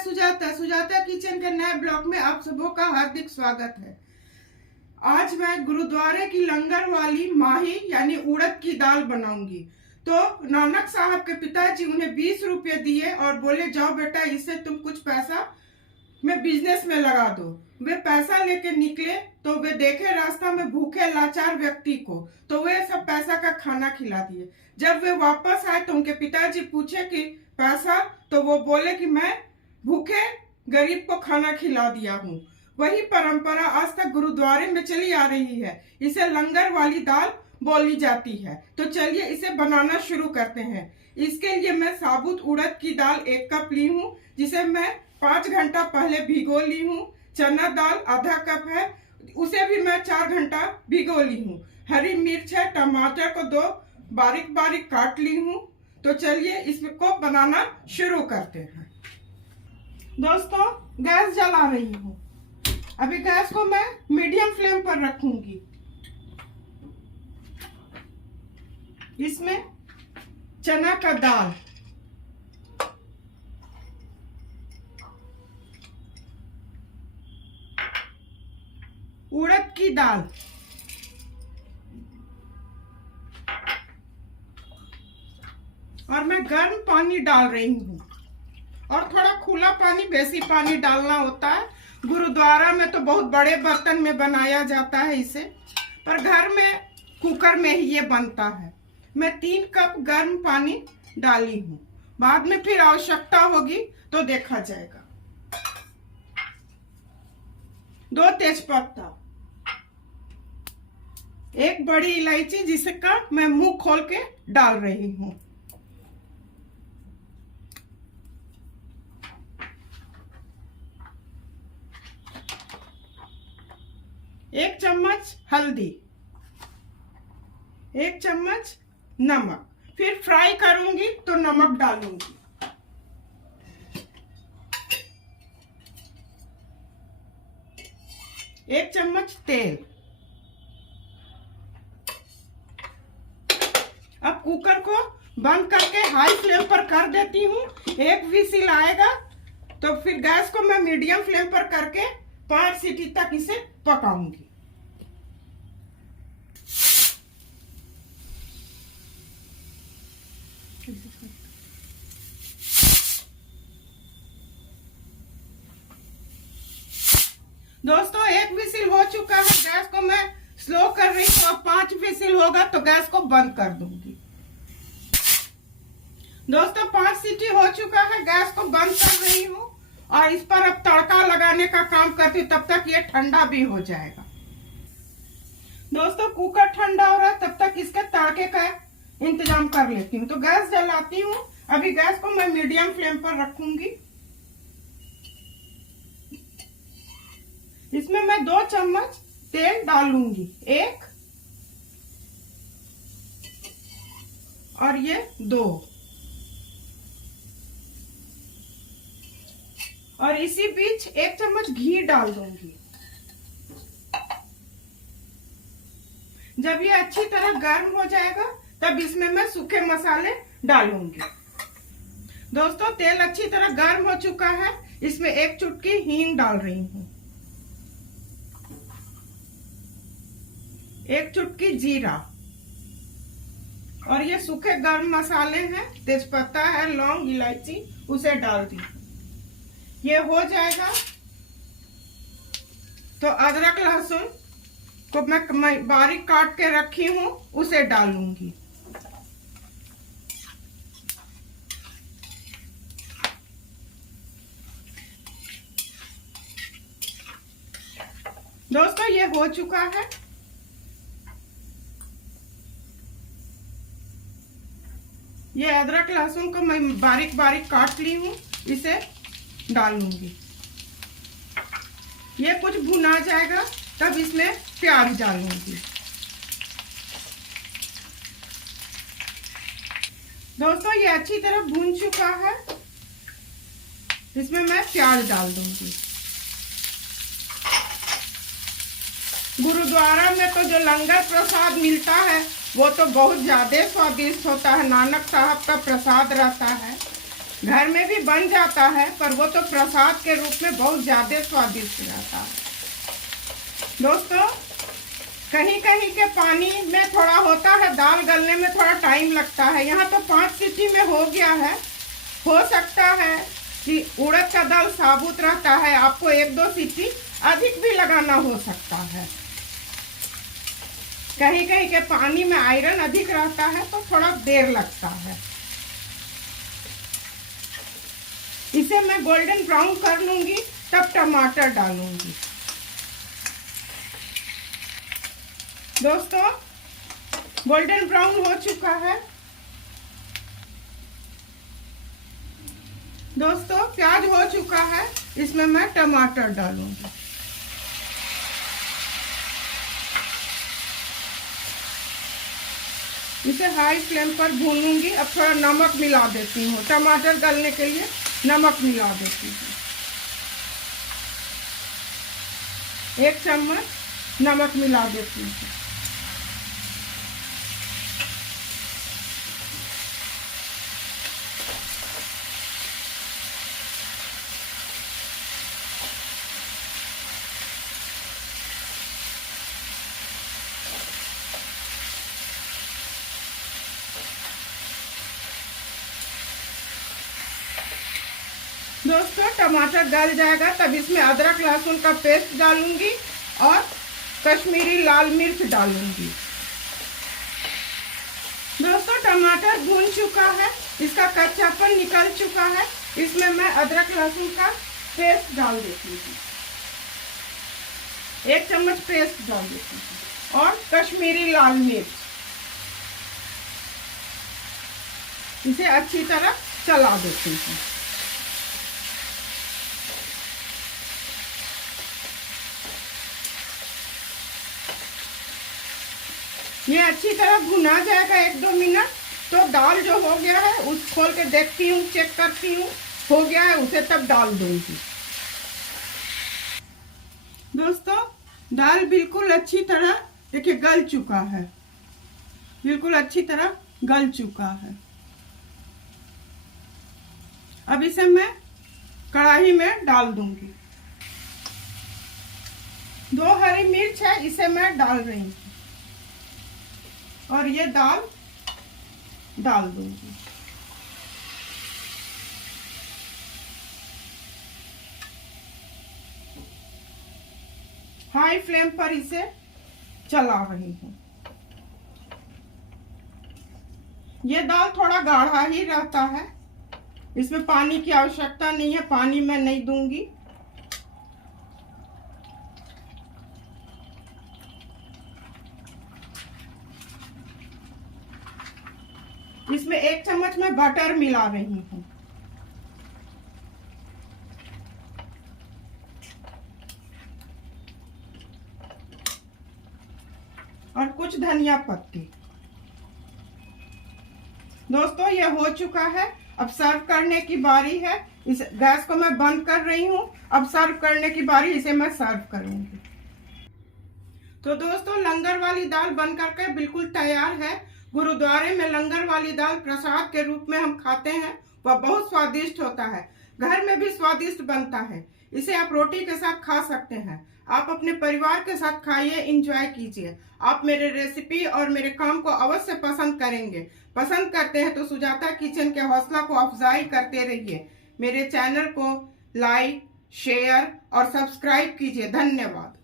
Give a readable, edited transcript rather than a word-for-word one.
Sujata Sujata kitchen के नए blog में आप सबों का हार्दिक स्वागत है। आज मैं गुरुद्वारे की लंगर वाली माही यानी उड़द की दाल बनाऊंगी। तो नानक साहब के पिताजी उन्हें 20 रुपये दिए और बोले जाओ बेटा इससे तुम कुछ पैसा में बिजनेस में लगा दो। वे पैसा लेके निकले तो वे देखे रास्ता में भूखे लाचार व्यक्ति को, तो वे सब पैसा का खाना खिला दिए। जब वे वापस आए तो उनके पिताजी पूछे कि पैसा, तो वो बोले कि मैं भूखे गरीब को खाना खिला दिया हूँ। वही परंपरा आज तक गुरुद्वारे में चली आ रही है। इसे लंगर वाली दाल बोली जाती है। तो चलिए इसे बनाना शुरू करते हैं। इसके लिए मैं साबुत उड़द की दाल 1 कप ली हूँ, जिसे मैं 5 घंटा पहले भिगो ली हूँ। चना दाल आधा कप है, उसे भी मैं 4 घंटा भिगो ली हूँ। हरी मिर्च है, टमाटर को 2 बारीक बारीक काट ली हूँ। तो चलिए इसको बनाना शुरू करते हैं। दोस्तों गैस जला रही हूँ। अभी गैस को मैं मीडियम फ्लेम पर रखूंगी। इसमें चना का दाल, उड़द की दाल, और मैं गर्म पानी डाल रही हूँ। और थोड़ा खुला पानी, बेसी पानी डालना होता है। गुरुद्वारा में तो बहुत बड़े बर्तन में बनाया जाता है इसे, पर घर में कुकर में ही ये बनता है। मैं 3 कप गर्म पानी डाली हूँ। बाद में फिर आवश्यकता होगी तो देखा जाएगा। 2 तेजपत्ता, 1 बड़ी इलायची जिसका मैं मुंह खोल के डाल रही हूँ। 1 चम्मच हल्दी, 1 चम्मच नमक। फिर फ्राई करूंगी तो नमक डालूंगी। 1 चम्मच तेल। अब कुकर को बंद करके हाई फ्लेम पर कर देती हूँ। 1 विसिल आएगा तो फिर गैस को मैं मीडियम फ्लेम पर करके 5 सीटी तक इसे पकाऊंगी। दोस्तों 1 विसिल हो चुका है। गैस को मैं स्लो कर रही हूँ। अब 5 विसिल होगा तो गैस को बंद कर दूंगी। दोस्तों 5 सीटी हो चुका है। गैस को बंद कर रही हूँ और इस पर अब तड़का लगाने का काम करती हूँ। तब तक ये ठंडा भी हो जाएगा। दोस्तों कुकर ठंडा हो रहा है, तब तक इसके तड़के का इंतजाम कर लेती हूँ। तो गैस जलाती हूँ। अभी गैस को मैं मीडियम फ्लेम पर रखूंगी। इसमें मैं 2 चम्मच तेल डालूंगी, 1 और ये 2, और इसी बीच 1 चम्मच घी डाल दूंगी। जब ये अच्छी तरह गर्म हो जाएगा तब इसमें मैं सूखे मसाले डालूंगी। दोस्तों तेल अच्छी तरह गर्म हो चुका है। इसमें 1 चुटकी हींग डाल रही हूँ, 1 चुटकी जीरा, और ये सूखे गर्म मसाले हैं, तेजपत्ता है, लौंग, इलायची, उसे डाल दी। ये हो जाएगा तो अदरक लहसुन को मैं बारीक काट के रखी हूँ, उसे डालूंगी। दोस्तों ये हो चुका है। ये अदरक लहसुन को मैं बारीक बारीक काट ली हूँ, इसे डालूंगी। ये कुछ भुना जाएगा तब इसमें प्याज डालूंगी। दोस्तों ये अच्छी तरह भून चुका है। इसमें मैं प्याज डाल दूंगी। गुरुद्वारा में तो जो लंगर प्रसाद मिलता है वो तो बहुत ज्यादा स्वादिष्ट होता है। नानक साहब का प्रसाद रहता है। घर में भी बन जाता है, पर वो तो प्रसाद के रूप में बहुत ज़्यादा स्वादिष्ट रहता है। दोस्तों, कहीं कहीं के पानी में थोड़ा होता है, दाल गलने में थोड़ा टाइम लगता है। यहाँ तो 5 सीटी में हो गया है। हो सकता है कि उड़द का दाल साबुत रहता है, आपको 1-2 सीटी अधिक भी लगाना हो सकता है। कहीं कहीं के पानी में आयरन अधिक रहता है तो थोड़ा देर लगता है। इसे मैं गोल्डन ब्राउन कर लूंगी, तब टमाटर डालूंगी। दोस्तों, गोल्डन ब्राउन हो चुका है। दोस्तों, प्याज हो चुका है, इसमें मैं टमाटर डालूंगी। इसे हाई फ्लेम पर भूनूंगी। अब थोड़ा नमक मिला देती हूँ, टमाटर गलने के लिए नमक मिला देती हूँ। 1 चम्मच नमक मिला देती हूँ। दोस्तों, टमाटर गल जाएगा तब इसमें अदरक लहसुन का पेस्ट डालूंगी और कश्मीरी लाल मिर्च डालूंगी। दोस्तों, टमाटर भून चुका है, इसका कच्चापन निकल चुका है। इसमें मैं अदरक लहसुन का पेस्ट डाल देती हूँ। 1 चम्मच पेस्ट डाल देती हूँ और कश्मीरी लाल मिर्च। इसे अच्छी तरह चला देती हूँ। ये अच्छी तरह भुना जाएगा 1-2 मिनट, तो दाल जो हो गया है उस खोल के देखती हूँ, चेक करती हूँ हो गया है, उसे तब डाल दूंगी। दोस्तों, दाल बिल्कुल अच्छी तरह देखिए गल चुका है, बिल्कुल अच्छी तरह गल चुका है। अब इसे मैं कढ़ाई में डाल दूंगी। 2 हरी मिर्च है, इसे मैं डाल रही हूँ और ये दाल डाल दूंगी। हाई फ्लेम पर इसे चला रही हूँ। ये दाल थोड़ा गाढ़ा ही रहता है, इसमें पानी की आवश्यकता नहीं है, पानी मैं नहीं दूंगी। इसमें 1 चम्मच मैं बटर मिला रही हूँ और कुछ धनिया पत्ती। दोस्तों, ये हो चुका है। अब सर्व करने की बारी है। इस गैस को मैं बंद कर रही हूँ। अब सर्व करने की बारी, इसे मैं सर्व करूंगी। तो दोस्तों, लंगर वाली दाल बन करके बिल्कुल तैयार है। गुरुद्वारे में लंगर वाली दाल प्रसाद के रूप में हम खाते हैं, वह बहुत स्वादिष्ट होता है। घर में भी स्वादिष्ट बनता है। इसे आप रोटी के साथ खा सकते हैं। आप अपने परिवार के साथ खाइए, एंजॉय कीजिए। आप मेरे रेसिपी और मेरे काम को अवश्य पसंद करेंगे। पसंद करते हैं तो सुजाता किचन के हौसला को अफजाई करते रहिए। मेरे चैनल को लाइक, शेयर और सब्सक्राइब कीजिए। धन्यवाद।